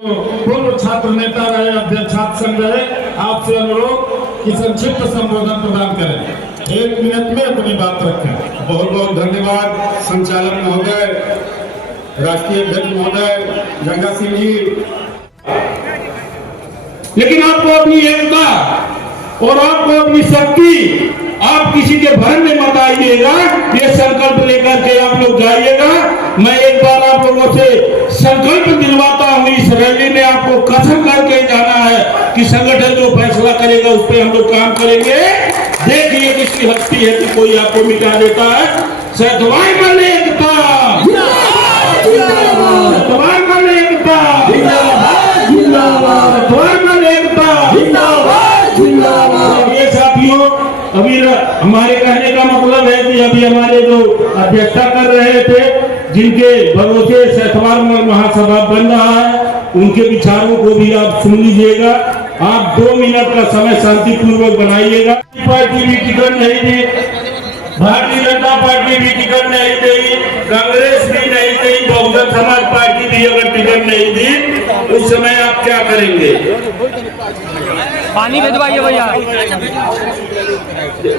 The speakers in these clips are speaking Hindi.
पूर्व छात्र नेता रहे, अध्यक्ष छात्र संघ रहे, आपसे अनुरोध कि संक्षिप्त संबोधन प्रदान करें, 1 मिनट में अपनी बात रखें। बहुत बहुत धन्यवाद संचालक महोदय, राष्ट्रीय अध्यक्ष महोदय जंगा सिंह जी। लेकिन आपको अपनी एकता और आपको अपनी शक्ति आप किसी के भरम में मत आइएगा, ये संकल्प लेकर के आप लोग जाइएगा। मैं एक बार आप लोगों से संकल्प दिलवाता हूँ, इस रैली में आपको कसम करके जाना है कि संगठन जो फैसला करेगा उस पर हम लोग काम करेंगे। देखिए किसकी हस्ती है कि कोई आपको मिटा देता है। सतवाई मन एकता, सतवाई मन एकता, सतवाई मन एकता। ये साथियों, अभी हमारे कहने का मतलब है कि अभी हमारे जो अध्यक्षता कर रहे थे, जिनके भरोसे सतवार महासभा बन रहा है, उनके विचारों को भी आप सुन लीजिएगा। आप 2 मिनट का समय शांतिपूर्वक बनाइएगा। पार्टी भी टिकट नहीं दी, भारतीय जनता पार्टी भी टिकट नहीं दी, कांग्रेस भी नहीं दी, बहुजन समाज पार्टी भी अगर टिकट नहीं दी, उस समय आप क्या करेंगे? पानी भिजवाइए भैया।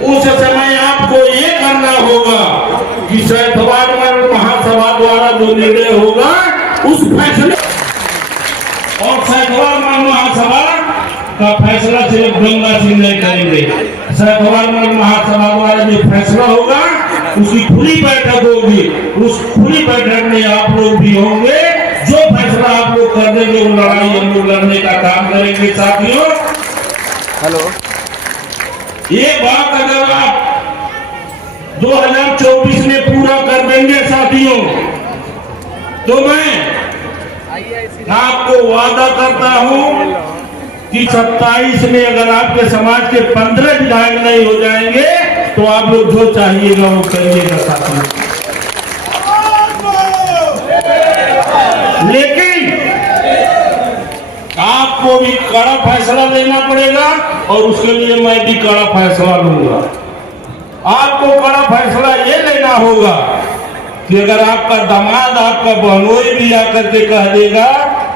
उस समय आपको ये करना होगा कि सतवार महासभा द्वारा जो निर्णय होगा उस फैसले, और सतवार महासभा का फैसला सिर्फ गंगा सिंह नहीं करेंगे। सतवार महासभा द्वारा जो फैसला होगा उसकी खुली बैठक होगी, उस खुली बैठक में आप लोग भी होंगे। जो फैसला आप लोग कर देंगे वो लड़ाई हम लोग लड़ने का काम करेंगे। साथियों, हेलो, ये बात अगर आप 2024 में पूरा कर देंगे साथियों, तो मैं आपको वादा करता हूं कि 27 में अगर आपके समाज के 15 विधायक नहीं हो जाएंगे तो आप लोग जो चाहिएगा वो करिएगा साथियों। लेकिन आपको भी कड़ा फैसला लेना पड़ेगा और उसके लिए मैं भी कड़ा फैसला लूंगा। आपको कड़ा फैसला ये लेना होगा कि अगर आपका दामाद, आपका बहनोई भी आकर के कह देगा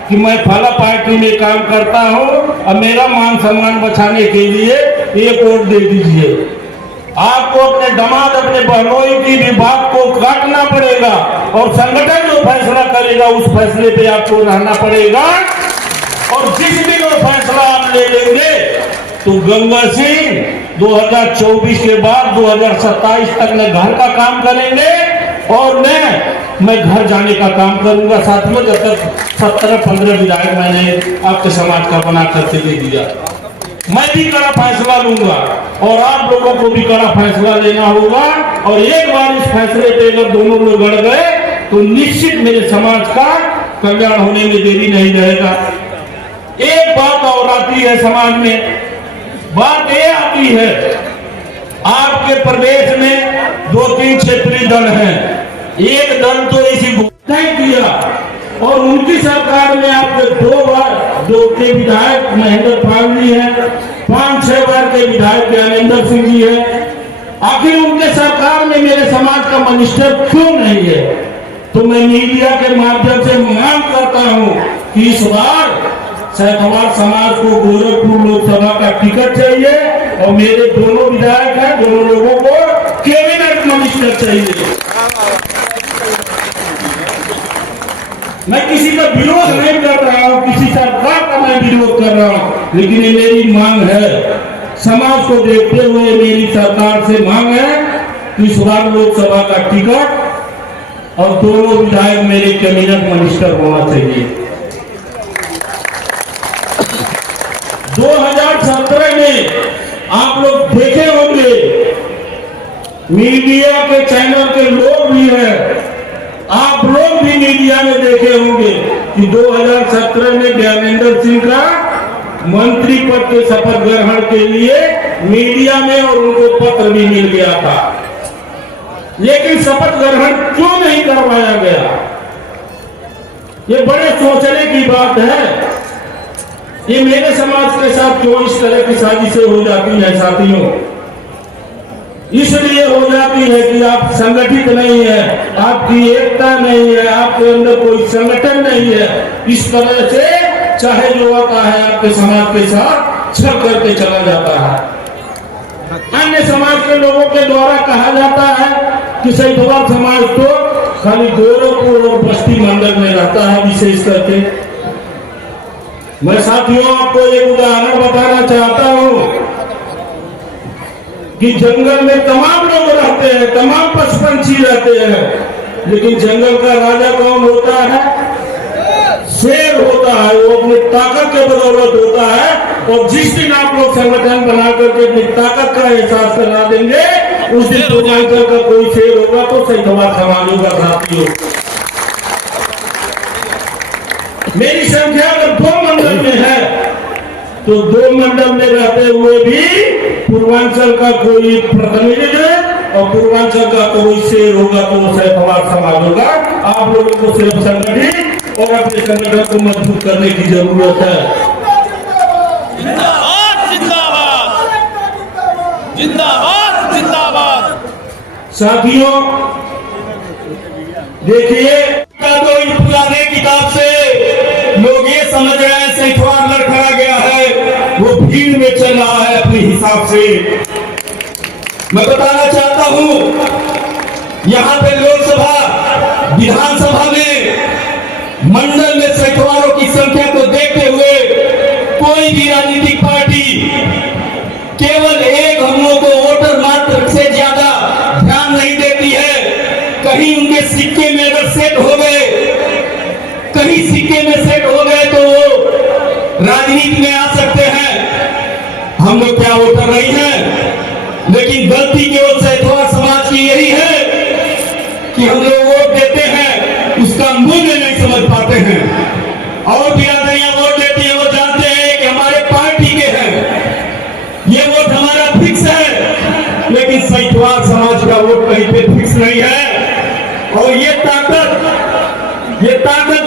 कि मैं फला पार्टी में काम करता हूं, अब मेरा मान सम्मान बचाने के लिए 1 वोट दे दीजिए, आपको अपने दामाद, अपने बहनोई की भी बात को काटना पड़ेगा और संगठन जो फैसला करेगा उस फैसले पे आपको रहना पड़ेगा। और जिस दिन वो फैसला आप ले लेंगे तो गंगा सिंह 2024 के बाद 2027 तक न घर का काम करेंगे और न मैं घर जाने का काम करूंगा। साथियों, जब तक 17-15 विधायक मैंने आपके समाज का बना करके दे दिया, मैं भी कड़ा फैसला लूंगा और आप लोगों को भी कड़ा फैसला लेना होगा। और एक बार इस फैसले पे अगर दोनों लोग अड़ गए तो निश्चित मेरे समाज का कल्याण होने में देरी नहीं रहेगा। एक बात और आती है समाज में, बात ये आती है, आपके प्रदेश में 2-3 क्षेत्रीय दल हैं, एक दल तो इसी तय किया और उनकी सरकार में आपके 2 बार के विधायक महेंद्र पाल जी हैं, 5-6 बार के विधायक ज्ञानेंद्र सिंह जी हैं। आखिर उनके सरकार में मेरे समाज का मिनिस्टर क्यों नहीं है? तो मैं मीडिया के माध्यम से मांग करता हूं कि इस बार सतवार समाज को गोरखपुर लोकसभा का टिकट चाहिए और मेरे दोनों विधायक हैं, दोनों लोगों को कैबिनेट मिनिस्टर चाहिए। मैं किसी का विरोध नहीं कर रहा हूं, किसी सरकार का मैं विरोध कर रहा हूं, लेकिन ये मेरी मांग है, समाज को देखते हुए मेरी सरकार से मांग है कि इस बार लोकसभा का टिकट और दोनों विधायक मेरे कैबिनेट मिनिस्टर होना चाहिए। 2017 में आप लोग देखे होंगे, मीडिया के चैनल के लोग भी हैं, आप लोग भी मीडिया में देखे होंगे कि 2017 में ज्ञानेंद्र सिंह का मंत्री पद के शपथ ग्रहण के लिए मीडिया में और उनको पत्र भी मिल गया था, लेकिन शपथ ग्रहण क्यों नहीं करवाया गया? ये बड़े सोचने की बात है। ये मेरे समाज के साथ क्यों इस तरह की साजिशें हो जाती है साथियों? इसलिए हो जाती है कि आप संगठित नहीं है, आपकी एकता नहीं है, आपके अंदर कोई संगठन नहीं है। इस तरह से चाहे जो आता है आपके समाज के साथ छल करके चला जाता है। अन्य समाज के लोगों के द्वारा कहा जाता है कि सैंथवाल समाज तो खाली गोरखपुर और बस्ती मंडल में रहता है विशेष करके। मैं साथियों आपको एक उदाहरण बताना चाहता हूं कि जंगल में तमाम लोग रहते हैं, तमाम पशु पंछी रहते हैं, लेकिन जंगल का राजा कौन होता है? शेर होता है। वो अपनी ताकत के बदौलत होता है। और जिस दिन आप लोग संगठन बना करके अपनी ताकत का एहसास करा देंगे, उस दिन पूर्वांचल का कोई शेर होगा तो सैंथवाल समाज होगा। साथियों, मेरी संख्या अगर 2 मंडल में है तो 2 मंडल में रहते हुए भी पूर्वांचल का कोई प्रतिनिधित्व और पूर्वांचल का कोई शेर होगा तो वो सैंथवाल समाज होगा। आप लोगों को सिर्फ संगठित और अपने संगठन को मजबूत करने की जरूरत है। जिंदाबाद जिंदाबाद जिंदाबाद जिंदाबाद। साथियों देखिए, तो इस पुराने किताब से लोग ये समझ रहे हैं सैंथवाल लड़खड़ा गया है, वो भीड़ में चल रहा है अपने हिसाब से। मैं बताना चाहता हूं, यहाँ पे लोकसभा विधानसभा में मंडल में सैंथवालों की संख्या को देखते हुए कोई भी राजनीतिक पार्टी केवल एक हम लोग को वोटर मात्र से ज्यादा ध्यान नहीं देती है। कहीं उनके सिक्के में अगर सेट हो गए, कहीं सिक्के में सेट हो गए तो वो राजनीति में आ सकते हैं। हम लोग क्या वोटर नहीं है, लेकिन गलती केवल सैंथवाल समाज की यही है कि हम लोग वोट देते हैं, उसका मूल्य नहीं समझ पाते हैं। और बिरादरियां वोट देती है, वो जानते हैं कि हमारे पार्टी के हैं, ये वोट हमारा फिक्स है, लेकिन सैंथवाल समाज का वोट कहीं पे फिक्स नहीं है। और ये ताकत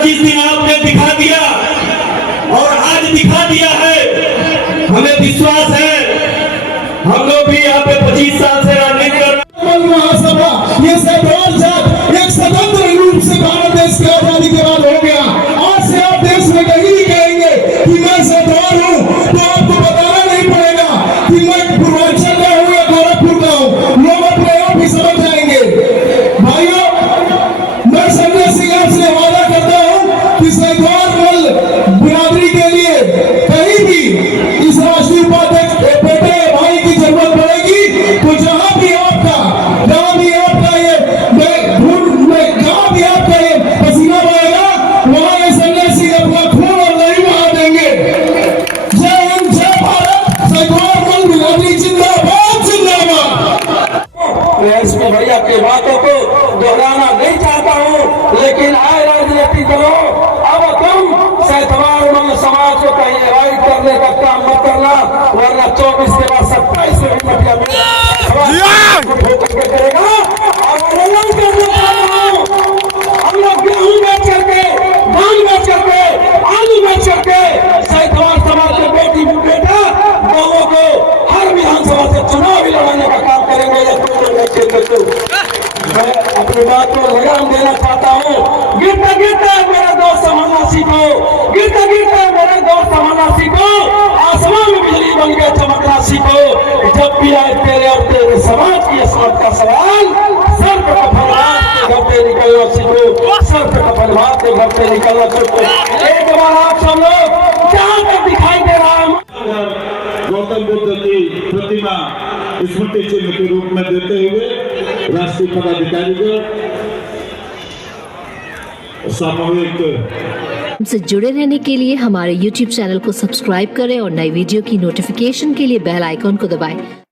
जिस दिन आपने दिखा दिया और आज दिखा दिया है, हमें विश्वास है, हम लोग भी यहाँ पे 25 साल से राजनीति कर महासभा ये सैंथवाल जात एक स्वतंत्र रूप से भारत देश की आजादी के बाद हो गया। आज से आप देश में कहीं भी कहेंगे कि मैं सैंथवाल हूँ तो आपको बताना नहीं पड़ेगा कि मैं पूर्वांचल का हूँ या गोरखपुर का हूँ। लोग अपने आप ही समझ जाएंगे। भाइयों, मैं संजय सिंह से वादा करता हूँ कि सैंथवाल बिरादरी के लिए कहीं भी इस राष्ट्रीय उपाध्यक्ष बेटे भाई की जरूरत पड़ेगी तो जहां भी आपका पसीना बहेगा, वहां ये संजय सिंह अपना खून और लहू बहा देंगे। जय हिंद, जय भारत, सैंथवाल बिरादरी जिंदाबाद जिंदाबाद। भैया की बातों को दोहराना नहीं चाहता हूँ, लेकिन आए राजनीतिक दलों, अब तुम सैंथवाल समाज को कहीं राइट करने का काम मत करना, वरना 24 के बाद 27 में करेगा। हम लोग गेहूं बेच करके, धान बेच करके, आलू बेच करके सैंथवाल समाज के बेटी बेटा लोगों को हर विधानसभा से चुनाव भी लड़ाने का काम करेंगे। मैं अपनी बात को लगाम देना चाहता हूँ। गिरता गिरता मेरा दोस्त समझना सीखो, गिरता गिरता मेरे दोस्त समझना सीखो, आसमान में बिजली बन के चमकना सीखो। जब भी आए तेरे और तेरे समाज की असमत का सवाल, सर पे कफन बांध के घर से निकलना सीखो, सर पे कफन बांध के घर से निकलना सीखो। एक बार आप सब लोग जहाँ तक दिखाई दे रहा है गौतम बुद्ध की प्रतिमा स्मृति चिन्ह के रूप में देते हुए राष्ट्रीय पदाधिकारी को सामूहिक हमसे जुड़े रहने के लिए हमारे YouTube चैनल को सब्सक्राइब करें और नई वीडियो की नोटिफिकेशन के लिए बेल आइकॉन को दबाएं।